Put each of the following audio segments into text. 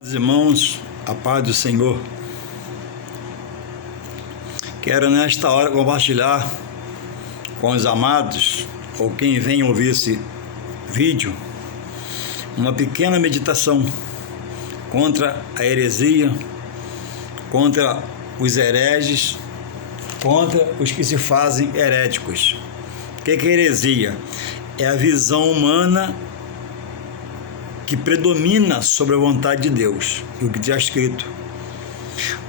Irmãos, a paz do Senhor. Quero nesta hora compartilhar com os amados, ou quem vem ouvir esse vídeo, uma pequena meditação contra a heresia, contra os hereges, contra os que se fazem heréticos. O que é heresia? É a visão humana que predomina sobre a vontade de Deus, e o que está escrito.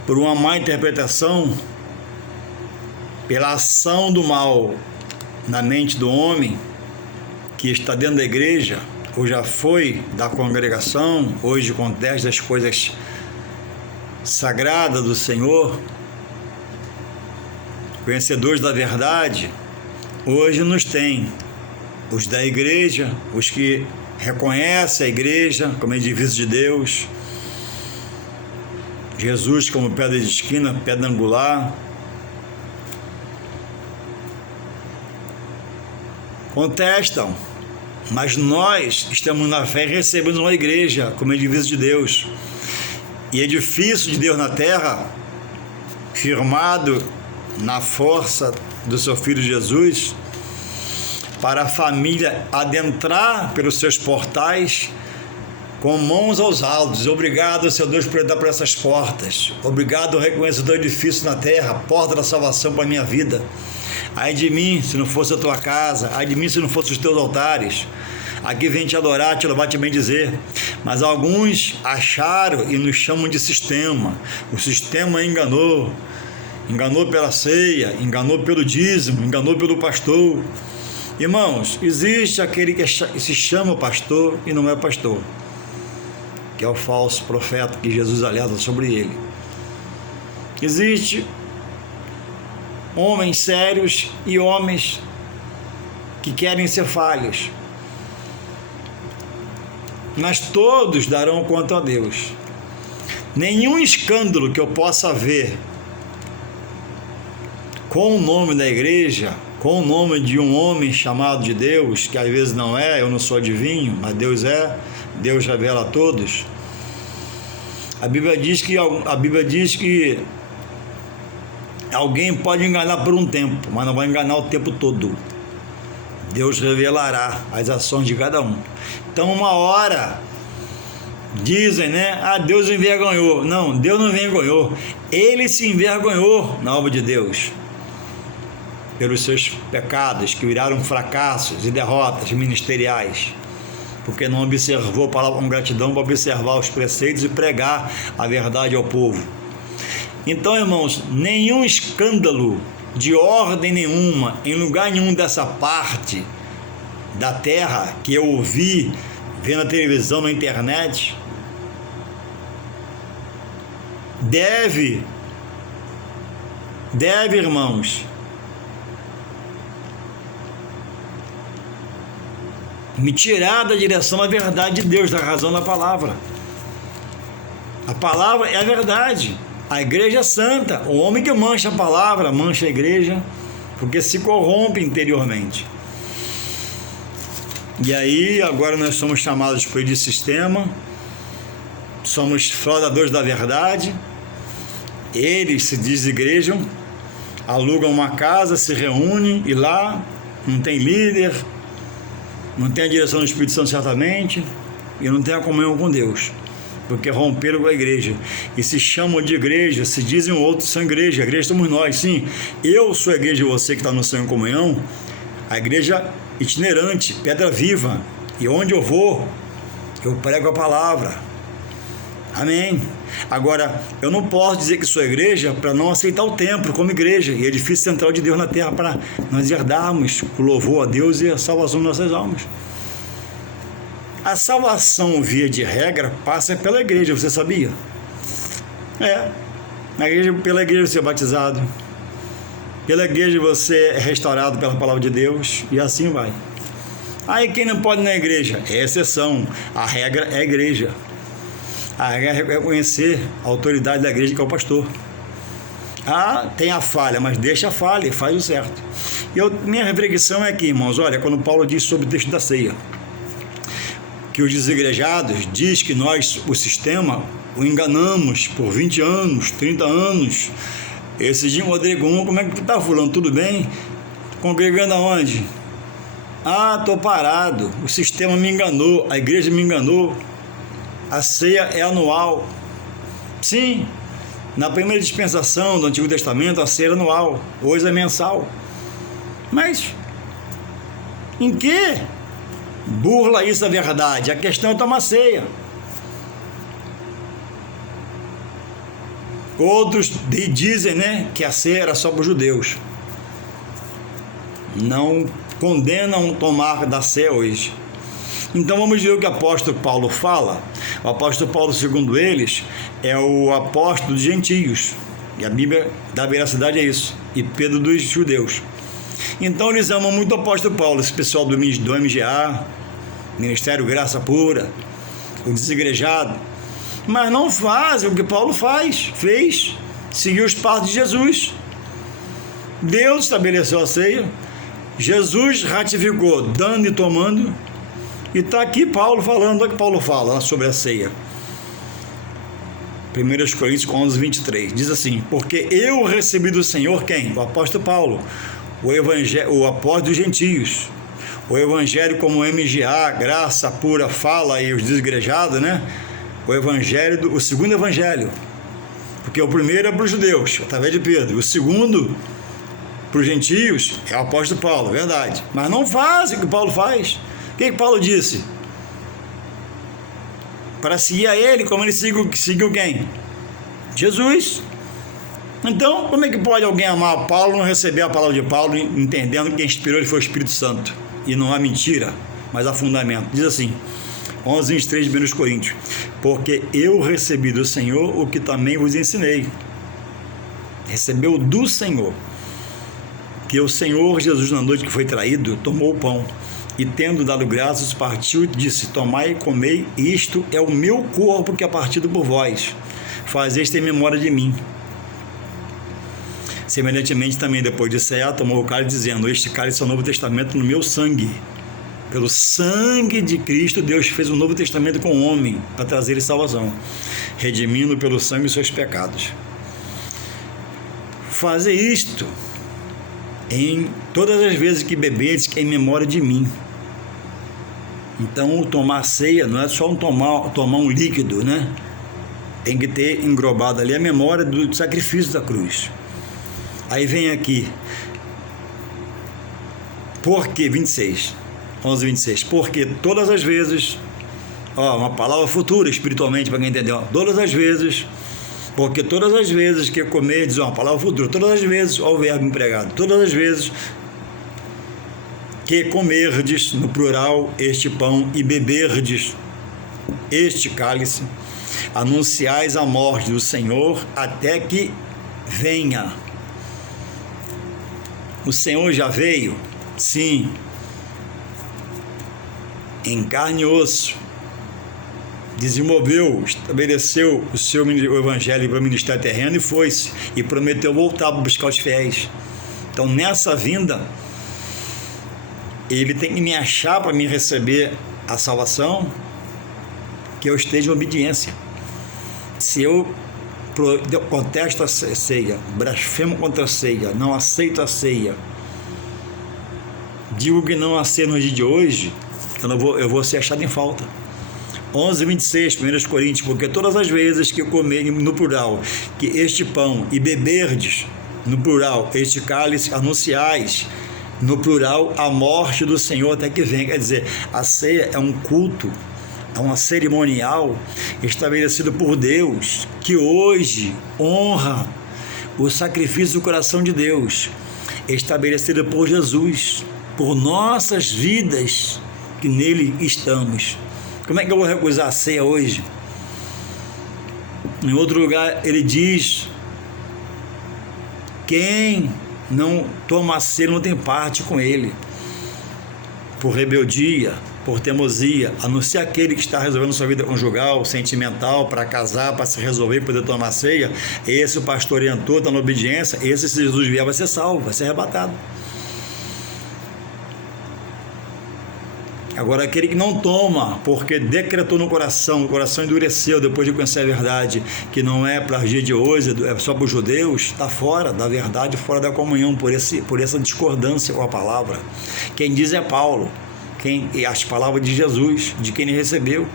Por uma má interpretação, pela ação do mal na mente do homem, que está dentro da igreja, ou já foi da congregação, hoje acontece das coisas sagradas do Senhor, conhecedores da verdade, hoje nos tem os da igreja, os que reconhece a igreja como edifício de Deus, Jesus como pedra de esquina, pedra angular. Contestam, mas nós estamos na fé e recebemos uma igreja como edifício de Deus. E edifício de Deus na terra, firmado na força do seu Filho Jesus, para a família adentrar pelos seus portais com mãos aos altos. Obrigado, Senhor Deus, por entrar por essas portas. Obrigado, reconhecedor edifício na terra, porta da salvação para a minha vida. Ai de mim, se não fosse a tua casa, ai de mim, se não fosse os teus altares. Aqui vem te adorar, te louvar, te bendizer. Mas alguns acharam e nos chamam de sistema. O sistema enganou pela ceia, enganou pelo dízimo, enganou pelo pastor. Irmãos, existe aquele que se chama pastor e não é pastor, que é o falso profeta que Jesus alerta sobre ele. Existe homens sérios e homens que querem ser falhos, mas todos darão conta a Deus. Nenhum escândalo que eu possa ver com o nome da igreja, com o nome de um homem chamado de Deus, que às vezes não é, eu não sou adivinho, mas Deus é, Deus revela a todos. A Bíblia diz que alguém pode enganar por um tempo, mas não vai enganar o tempo todo. Deus revelará as ações de cada um. Então, uma hora, dizem, Deus envergonhou. Não, Deus não envergonhou. Ele se envergonhou na obra de Deus, pelos seus pecados, que viraram fracassos e derrotas ministeriais, porque não observou a palavra com gratidão para observar os preceitos e pregar a verdade ao povo. Então, irmãos, nenhum escândalo de ordem nenhuma, em lugar nenhum dessa parte da terra, que eu ouvi, vendo na televisão, na internet, deve, irmãos, me tirar da direção da verdade de Deus, da razão da palavra. A palavra é a verdade. A igreja é santa. O homem que mancha a palavra, mancha a igreja, porque se corrompe interiormente. E aí, agora nós somos chamados por de sistema, somos fraudadores da verdade. Eles se desigrejam, alugam uma casa, se reúnem e lá não tem líder, não tem a direção do Espírito Santo certamente, e não tem a comunhão com Deus, porque romperam com a igreja, e se chamam de igreja, se dizem outros são igreja. A igreja somos nós, sim, eu sou a igreja, você que está no Senhor em comunhão, a igreja itinerante, pedra viva, e onde eu vou, eu prego a palavra, amém. Agora, eu não posso dizer que sou igreja para não aceitar o templo como igreja e edifício central de Deus na terra, para nós herdarmos o louvor a Deus e a salvação de nossas almas. A salvação, via de regra, passa pela igreja, você sabia? Pela igreja você é batizado, pela igreja você é restaurado pela palavra de Deus, e assim vai. Aí quem não pode ir na igreja? É exceção, a regra é a igreja. A regra é reconhecer a autoridade da igreja, que é o pastor. Tem a falha, mas deixa a falha e faz o certo. Minha reflexão é aqui, irmãos, olha, quando Paulo diz sobre o texto da ceia, que os desigrejados diz que nós, o sistema, o enganamos por 20 anos, 30 anos. Esse dia, Rodrigo, como é que tu tá, fulano? Tudo bem? Congregando aonde? Ah, tô parado. O sistema me enganou, a igreja me enganou. A ceia é anual. Sim, na primeira dispensação do Antigo Testamento, a ceia era anual. Hoje é mensal. Mas em que burla isso a verdade? A questão é tomar ceia. Outros dizem, né, que a ceia era só para os judeus. Não condenam tomar da ceia hoje. Então vamos ver o que o apóstolo Paulo fala. O apóstolo Paulo, segundo eles, é o apóstolo dos gentios. E a Bíblia da veracidade é isso. E Pedro dos judeus. Então eles amam muito o apóstolo Paulo, esse pessoal do MGA, Ministério Graça Pura, o desigrejado. Mas não fazem o que Paulo fez, seguiu os passos de Jesus. Deus estabeleceu a ceia, Jesus ratificou, dando e tomando, e está aqui Paulo falando, olha o que Paulo fala sobre a ceia. 1 Coríntios 11, 23, diz assim: porque eu recebi do Senhor quem? O apóstolo Paulo, o apóstolo dos gentios, o evangelho como MGA, Graça Pura, fala e os desigrejados, né? O evangelho, o segundo evangelho, porque o primeiro é para os judeus, através de Pedro, o segundo para os gentios é o apóstolo Paulo, verdade, mas não fazem o que Paulo faz. O que Paulo disse? Para seguir a ele, como ele seguiu quem? Jesus. Então, como é que pode alguém amar Paulo e não receber a palavra de Paulo, entendendo que quem inspirou ele foi o Espírito Santo? E não há mentira, mas há fundamento. Diz assim, 11, 23 de 1 Coríntios: porque eu recebi do Senhor o que também vos ensinei. Recebeu do Senhor, que o Senhor Jesus, na noite que foi traído, tomou o pão, e tendo dado graças, partiu e disse: tomai e comei, isto é o meu corpo que é partido por vós, fazei isto em memória de mim. Semelhantemente também, depois de cear, tomou o cálice, dizendo: este cálice é o Novo Testamento no meu sangue. Pelo sangue de Cristo, Deus fez um Novo Testamento com o homem, para trazer-lhe salvação, redimindo pelo sangue os seus pecados. Fazer isto em todas as vezes que bebedes, em memória de mim. Então, tomar ceia não é só tomar um líquido, né? Tem que ter englobado ali a memória do sacrifício da cruz. Aí vem aqui, porque 26, 11, 26, porque todas as vezes, uma palavra futura espiritualmente para quem entendeu, todas as vezes, porque todas as vezes que comerdes, uma palavra futura, todas as vezes, o verbo empregado, todas as vezes que comerdes, no plural, este pão e beberdes este cálice, anunciais a morte do Senhor até que venha. O Senhor já veio? Sim. Em carne e osso. Desenvolveu, estabeleceu o evangelho para o ministério terreno e foi-se. E prometeu voltar para buscar os fiéis. Então, nessa vinda, ele tem que me achar para me receber a salvação, que eu esteja em obediência. Se eu contesto a ceia, blasfemo contra a ceia, não aceito a ceia, digo que não aceito no dia de hoje, eu vou ser achado em falta. 11, 26, 1 Coríntios: porque todas as vezes que comerem, no plural, que este pão e beberdes, no plural, este cálice, anunciais, no plural, a morte do Senhor até que venha. Quer dizer, a ceia é um culto, é uma cerimonial estabelecido por Deus, que hoje honra o sacrifício do coração de Deus, estabelecido por Jesus, por nossas vidas que nele estamos. Como é que eu vou recusar a ceia hoje? Em outro lugar ele diz: quem não toma a ceia não tem parte com ele, por rebeldia, por teimosia, a não ser aquele que está resolvendo sua vida conjugal, sentimental, para casar, para se resolver e poder tomar ceia. Esse o pastor orientou, está na obediência. Esse, se Jesus vier, vai ser salvo, vai ser arrebatado. Agora, aquele que não toma, porque decretou no coração, o coração endureceu depois de conhecer a verdade, que não é para os dias de hoje, é só para os judeus, está fora da verdade, fora da comunhão, por essa discordância com a palavra. Quem diz é Paulo, as palavras de Jesus, de quem ele recebeu.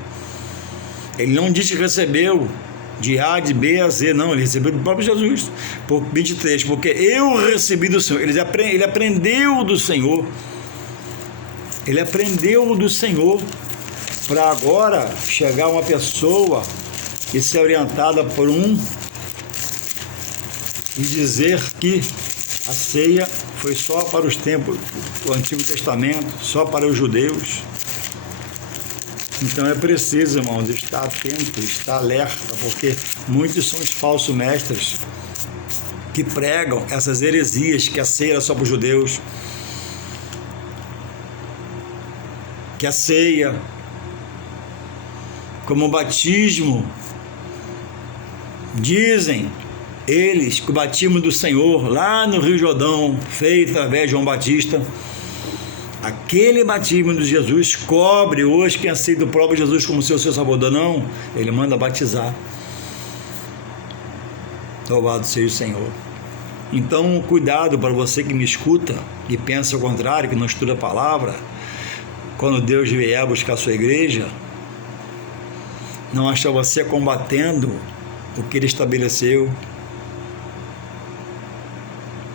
Ele não diz que recebeu de A, de B a Z, não, ele recebeu do próprio Jesus. Por 23, porque eu recebi do Senhor, ele aprendeu do Senhor. Ele aprendeu do Senhor para agora chegar uma pessoa e ser orientada por um e dizer que a ceia foi só para os tempos do Antigo Testamento, só para os judeus. Então é preciso, irmãos, estar atento, estar alerta, porque muitos são os falsos mestres que pregam essas heresias, que a ceia era só para os judeus, que a ceia, como o batismo, dizem eles que o batismo do Senhor, lá no Rio Jordão, feito através de João Batista, aquele batismo de Jesus cobre hoje quem aceita o próprio Jesus como seu Salvador. Não, ele manda batizar. Louvado seja o Senhor. Então, cuidado para você que me escuta e pensa o contrário, que não estuda a palavra. Quando Deus vier buscar a sua igreja, não acha você combatendo o que ele estabeleceu,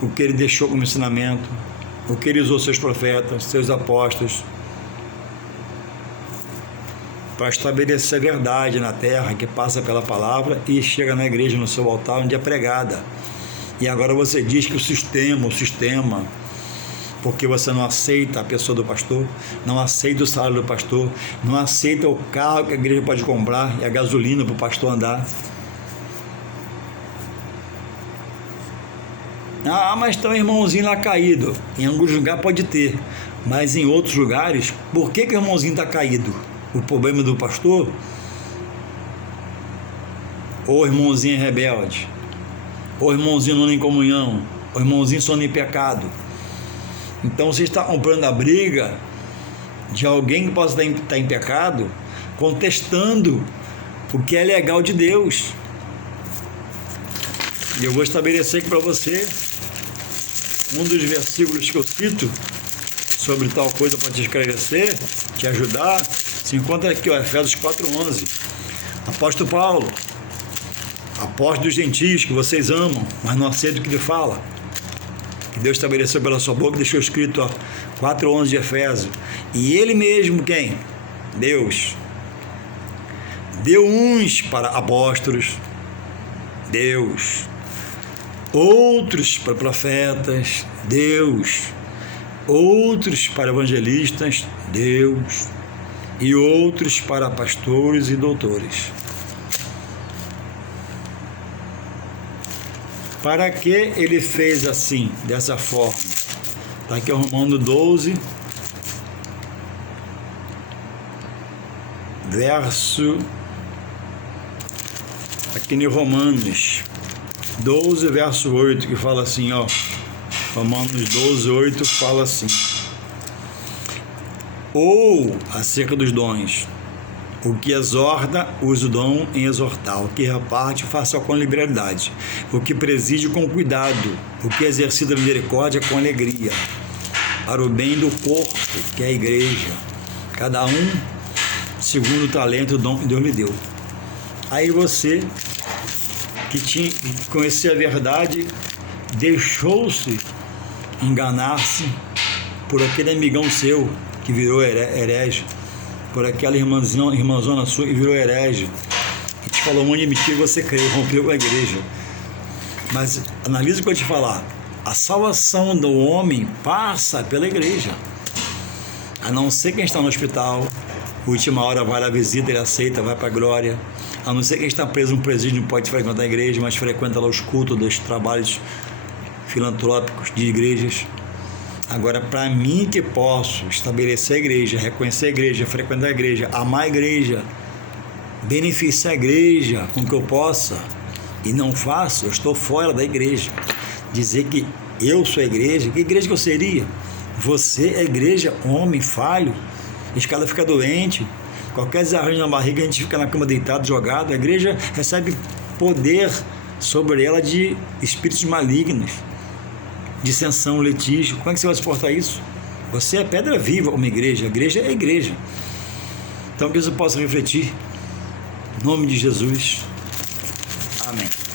o que ele deixou como ensinamento, o que ele usou seus profetas, seus apóstolos, para estabelecer a verdade na terra, que passa pela palavra e chega na igreja, no seu altar, onde é pregada. E agora você diz que o sistema, porque você não aceita a pessoa do pastor, não aceita o salário do pastor, não aceita o carro que a igreja pode comprar e a gasolina para o pastor andar. Ah, mas tem um irmãozinho lá caído. Em alguns lugares pode ter, mas em outros lugares, por que o irmãozinho está caído? O problema do pastor? Ou o irmãozinho é rebelde? Ou o irmãozinho não anda em comunhão? Ou o irmãozinho só anda em pecado? Então você está comprando a briga de alguém que possa estar em pecado, contestando o que é legal de Deus. E eu vou estabelecer aqui para você um dos versículos que eu cito sobre tal coisa para te esclarecer, te ajudar. Se encontra aqui, Efésios 4:11. Apóstolo Paulo, apóstolo dos gentios que vocês amam, mas não aceitam o que ele fala, que Deus estabeleceu pela sua boca, deixou escrito 4:11 de Efésios. E ele mesmo, quem? Deus, deu uns para apóstolos, Deus, outros para profetas, Deus, outros para evangelistas, Deus, e outros para pastores e doutores. Para que ele fez assim, dessa forma? Está aqui Romanos 12, verso, aqui em Romanos 12, verso 8, que fala assim, ó, Romanos 12, 8 fala assim: ou acerca dos dons, o que exorta, use o dom em exortar, o que reparte, faça com liberalidade, o que preside com cuidado, o que exercita misericórdia com alegria, para o bem do corpo, que é a igreja, cada um segundo o talento e o dom que Deus lhe deu. Aí você, que conhecia a verdade, deixou-se enganar-se por aquele amigão seu que virou herege, por aquela irmãzona sua que virou herege, que te falou um monte de mentira e você creu, rompeu com a igreja. Mas analise o que eu te falar: a salvação do homem passa pela igreja, a não ser quem está no hospital, última hora vai lá, visita, ele aceita, vai para a glória. A não ser quem está preso no presídio, não pode frequentar a igreja, mas frequenta lá os cultos dos trabalhos filantrópicos de igrejas. Agora, para mim que posso estabelecer a igreja, reconhecer a igreja, frequentar a igreja, amar a igreja, beneficiar a igreja com o que eu possa, e não faço, eu estou fora da igreja. Dizer que eu sou a igreja, que igreja que eu seria? Você é igreja, homem falho, escada fica doente, qualquer desarranjo na barriga, a gente fica na cama deitado, jogado. A igreja recebe poder sobre ela de espíritos malignos, dissensão, litígio. Como é que você vai suportar isso? Você é pedra viva como igreja. A igreja é a igreja. Então que isso possa refletir. Em nome de Jesus. Amém.